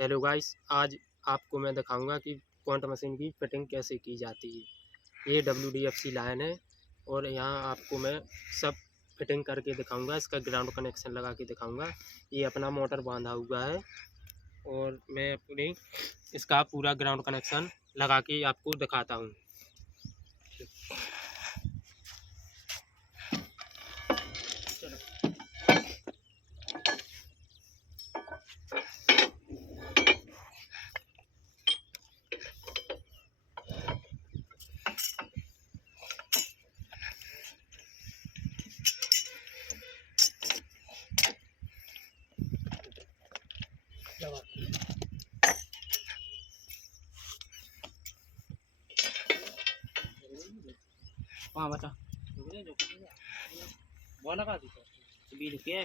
Hello guys, आज आपको मैं दिखाऊंगा कि पॉइंट मशीन की फिटिंग कैसे की जाती है। ये wdfc लाइन है और यहाँ आपको मैं सब फिटिंग करके दिखाऊंगा। इसका ग्राउंड कनेक्शन लगा के दिखाऊंगा। ये अपना मोटर बांधा हुआ है और मैं अपनी इसका पूरा ग्राउंड कनेक्शन लगा के आपको दिखाता हूँ। हाँ बता वो लगा दी तो बीज के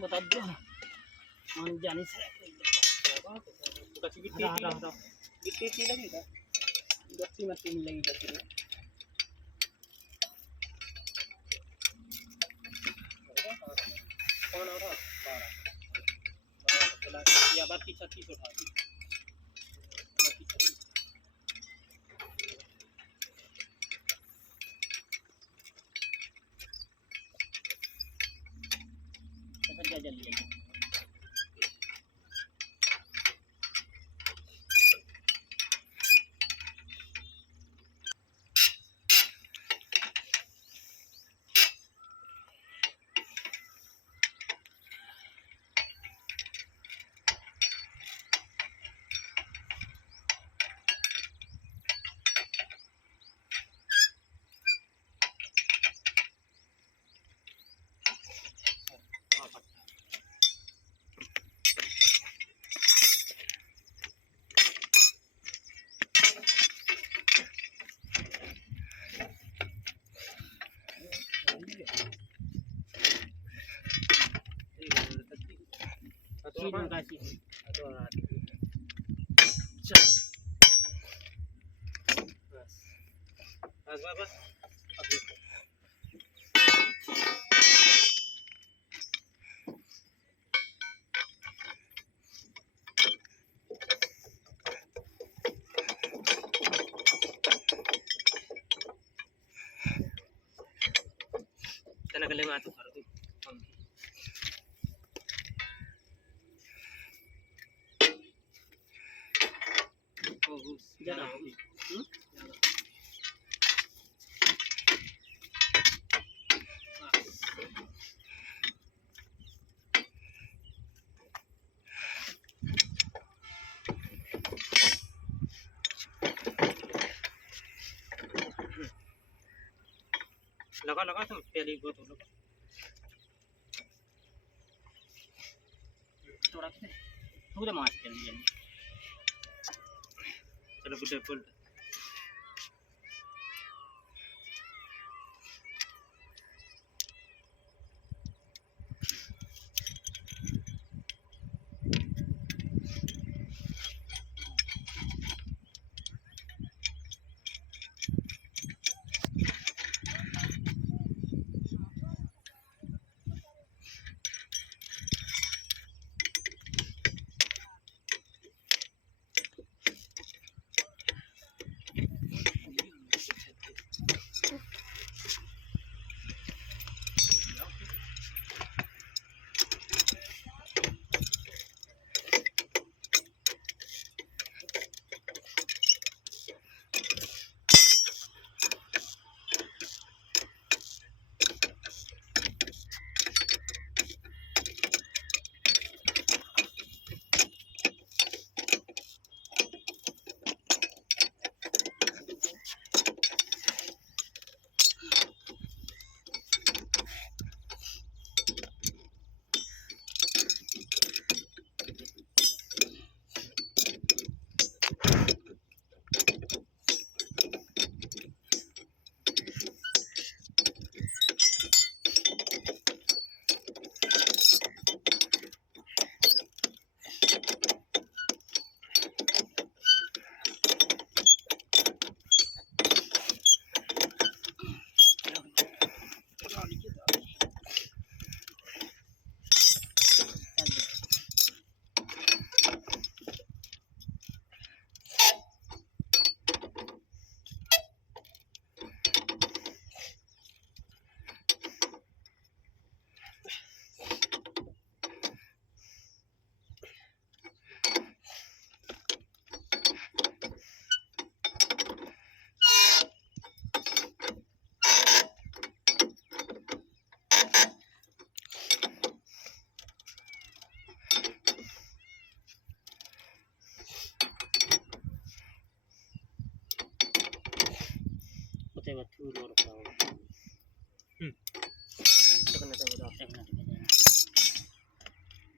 बता दो मन जानी से गिट्टी लगी था गत्ती मत्ती नहीं लगी गत्ती में कौन आ रहा 12 या 32-36 उठा दी जल्दी बस गले में तो कर दो ज्यादा होगी लगा तुम पहले ही बहुत लगा थोड़ा थोड़ा मार कर लिया चलो गुड फुल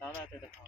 दादा ते दिखाओ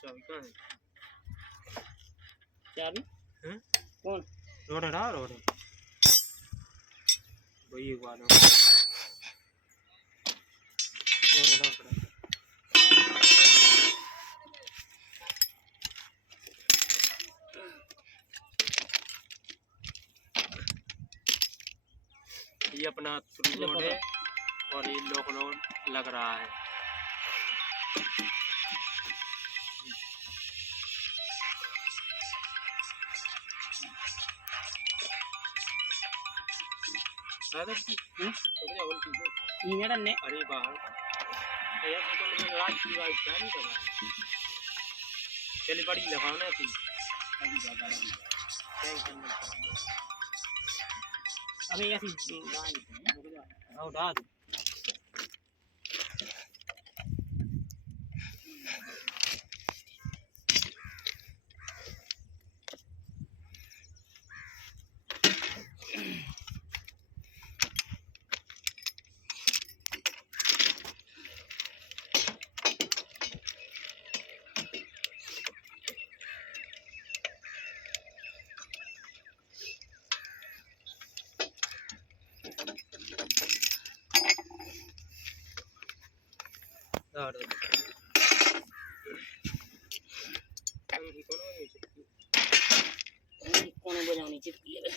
चाबी कहाँ है? चाबी कौन रोड है रोड वही वाला ये अपना थ्रू रोड है और ये लॉक रोड लग रहा है। अरे बाहर चल बड़ी लगाना थी अभी ऐसी उठा दो कौन बजानी चिटकी है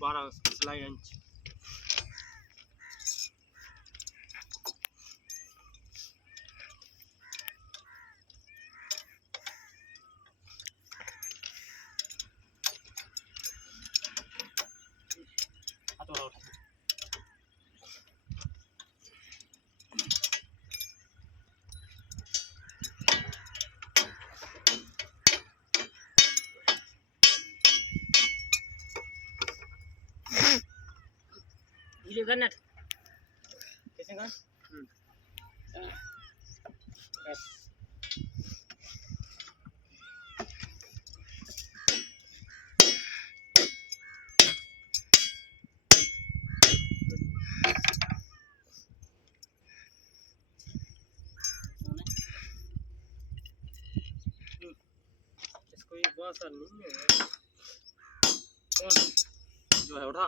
बारह सिलाई इंच करना कैसे कर इसको ये बहुत असर नहीं है कौन जो है उठा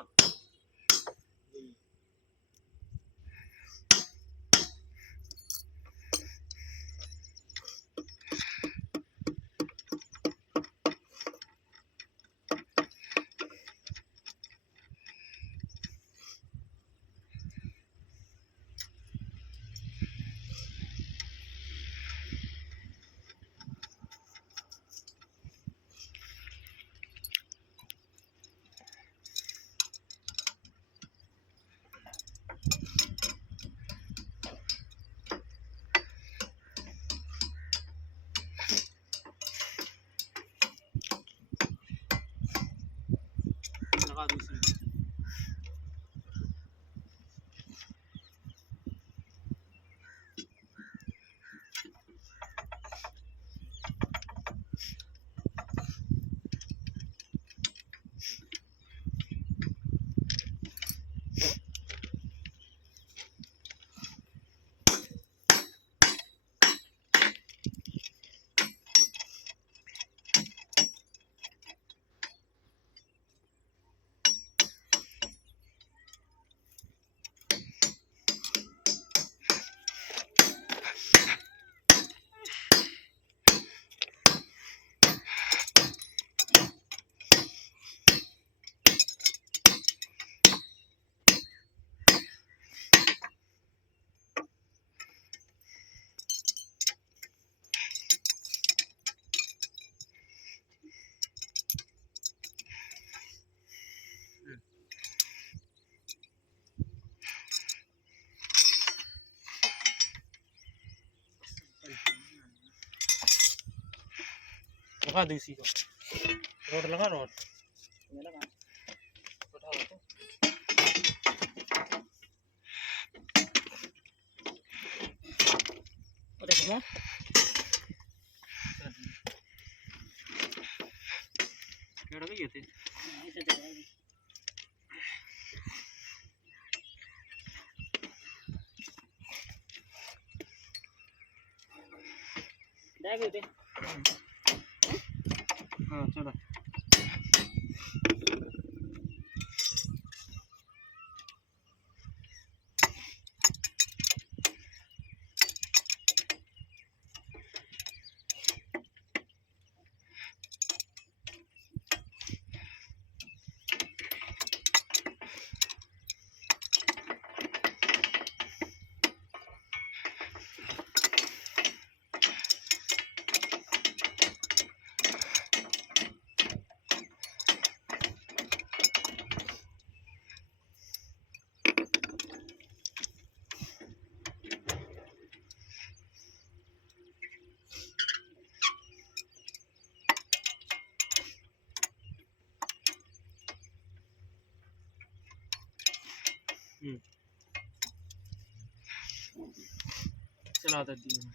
लगा दूसरी लगा दूसरी को रोड लगा रोड लगा उठाओ तो देखो क्या लगी थे हाँ चलो चला देती हूँ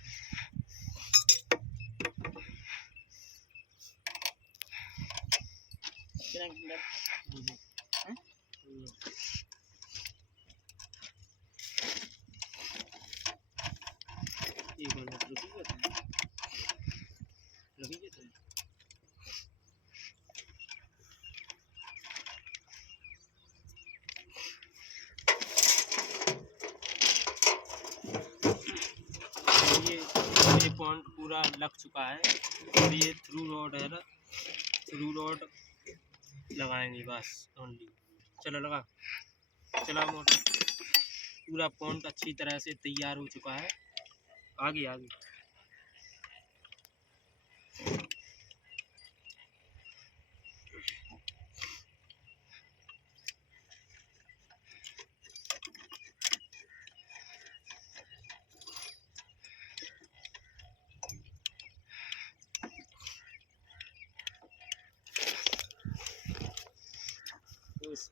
ये पॉइंट पूरा लग चुका है और ये थ्रू रोड है ना, थ्रू रोड लगाएंगे बस ओनली। चलो लगा चला मोटर पूरा पॉइंट अच्छी तरह से तैयार हो चुका है। आगे आगे उस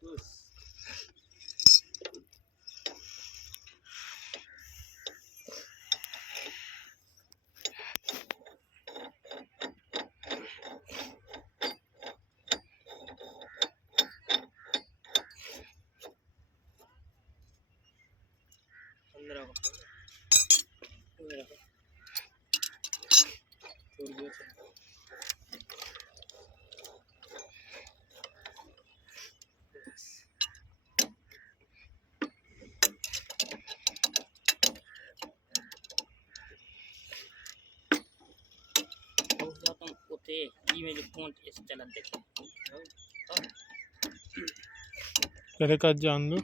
पहले का जान लो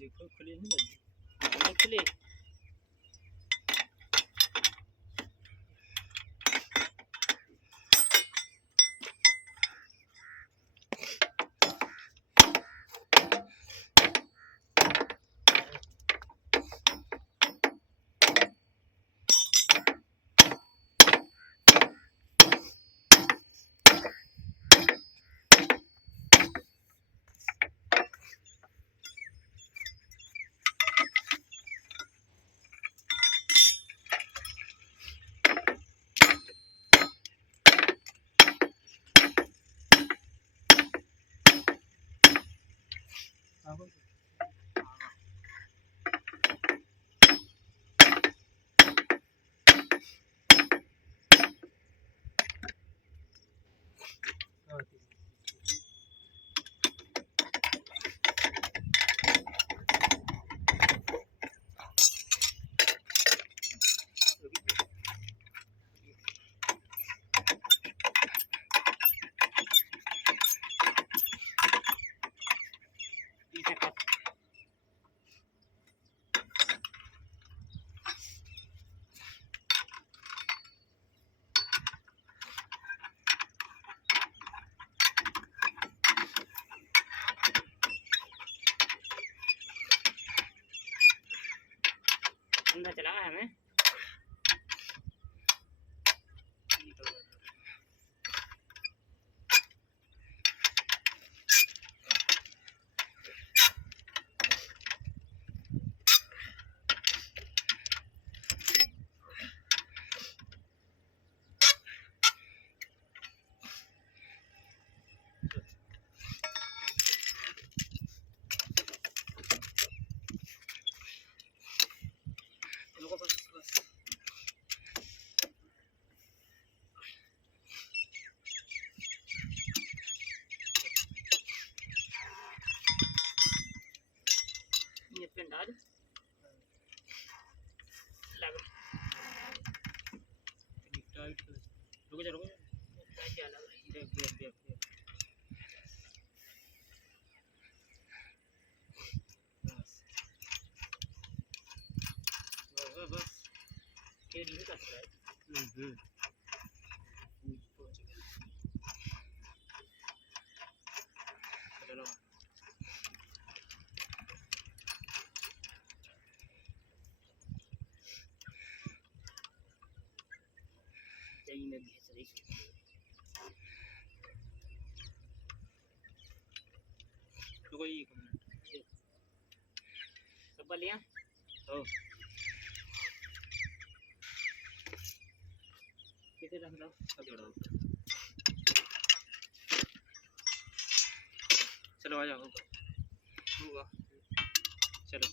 देखो खुले नहीं खुले चला हमें अंदाज लग टाइट रुक जा क्या लग रही देख देख देख देख बस बस ये नहीं कर रहा है पहुंच गया चलो यही लगी है सही तो कोई सब लिया ओ किसे रख दो चलो आ जाओ होगा चलो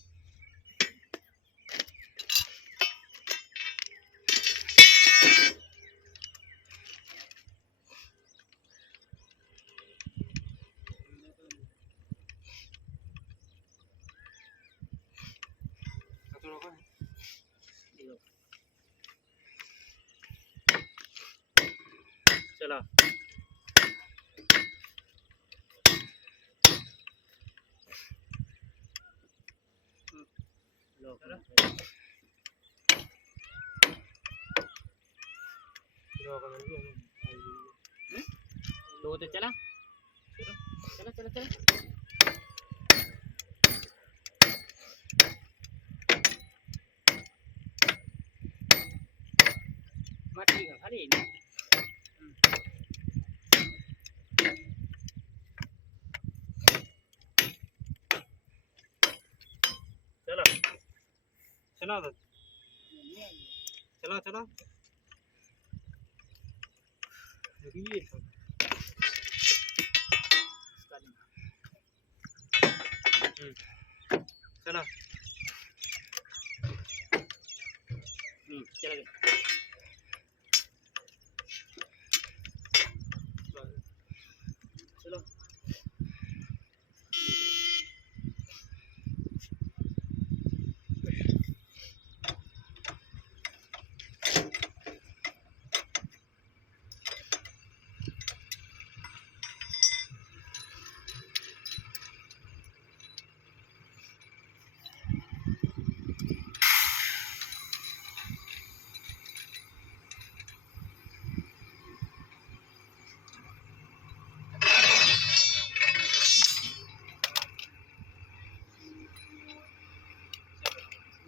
चला लो तो चला चला चला चला माटी का खाली चला चला चला चला ये चला चला गए चलो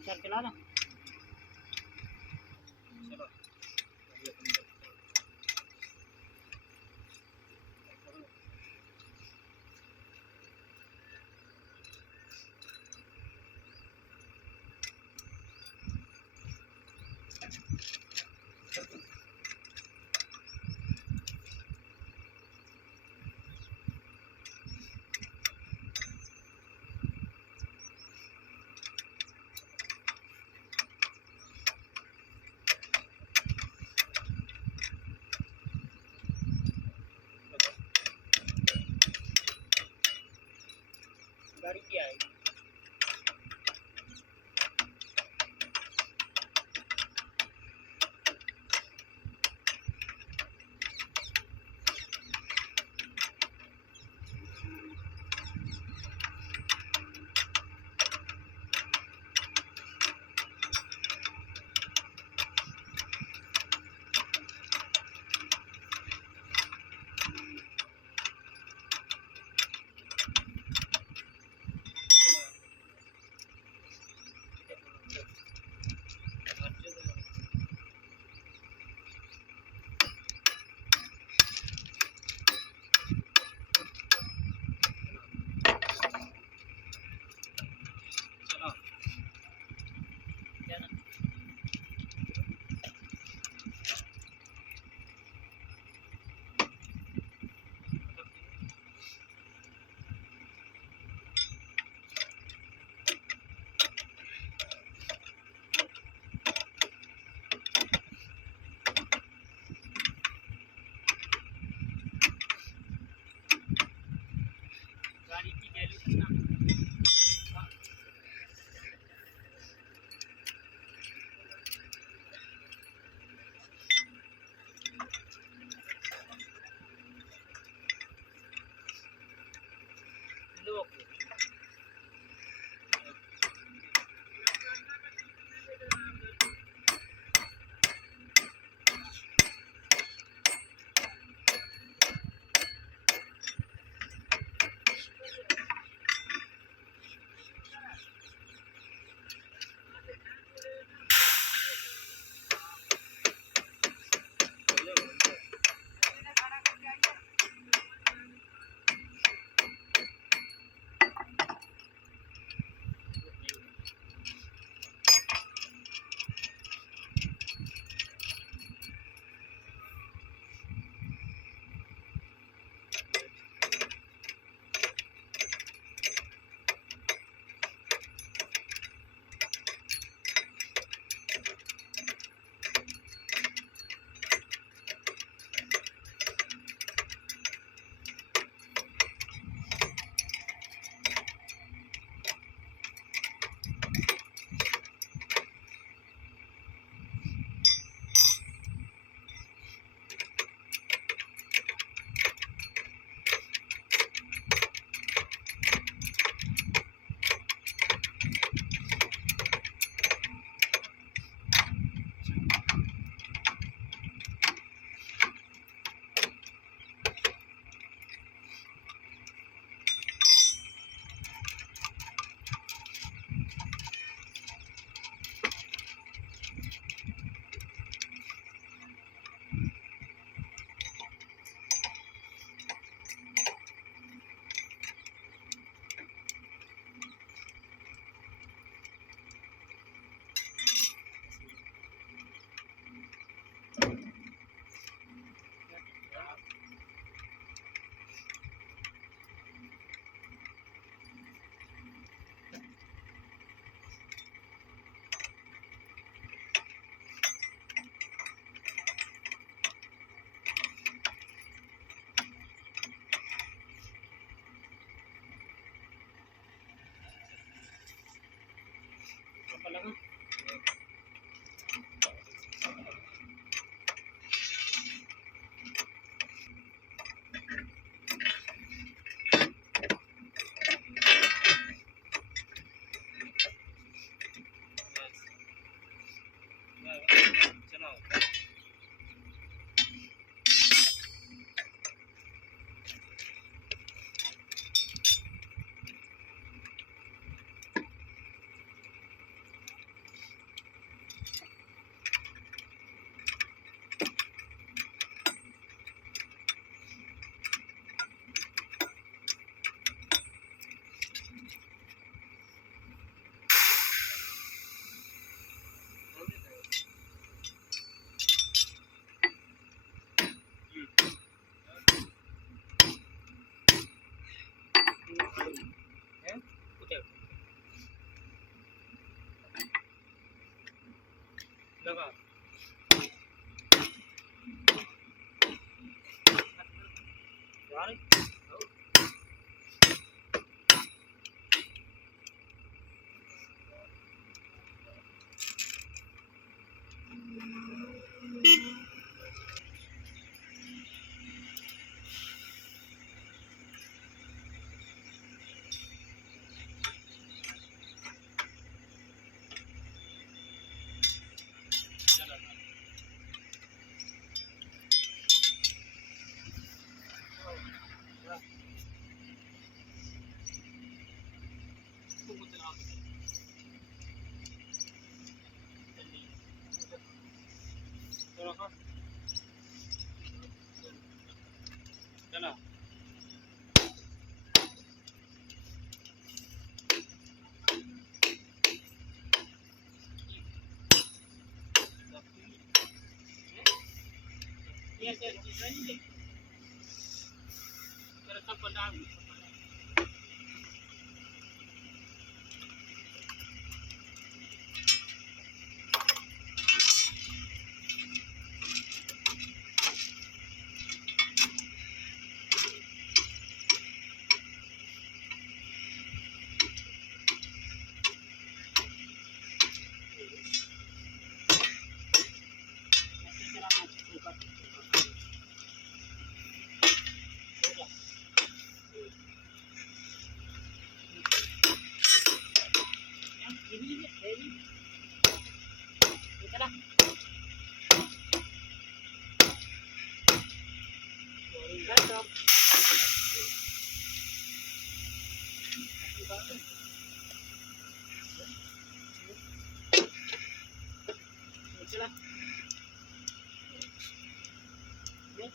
चल चला ना चलो गाड़ी की आएगी लगा यार चला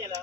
चला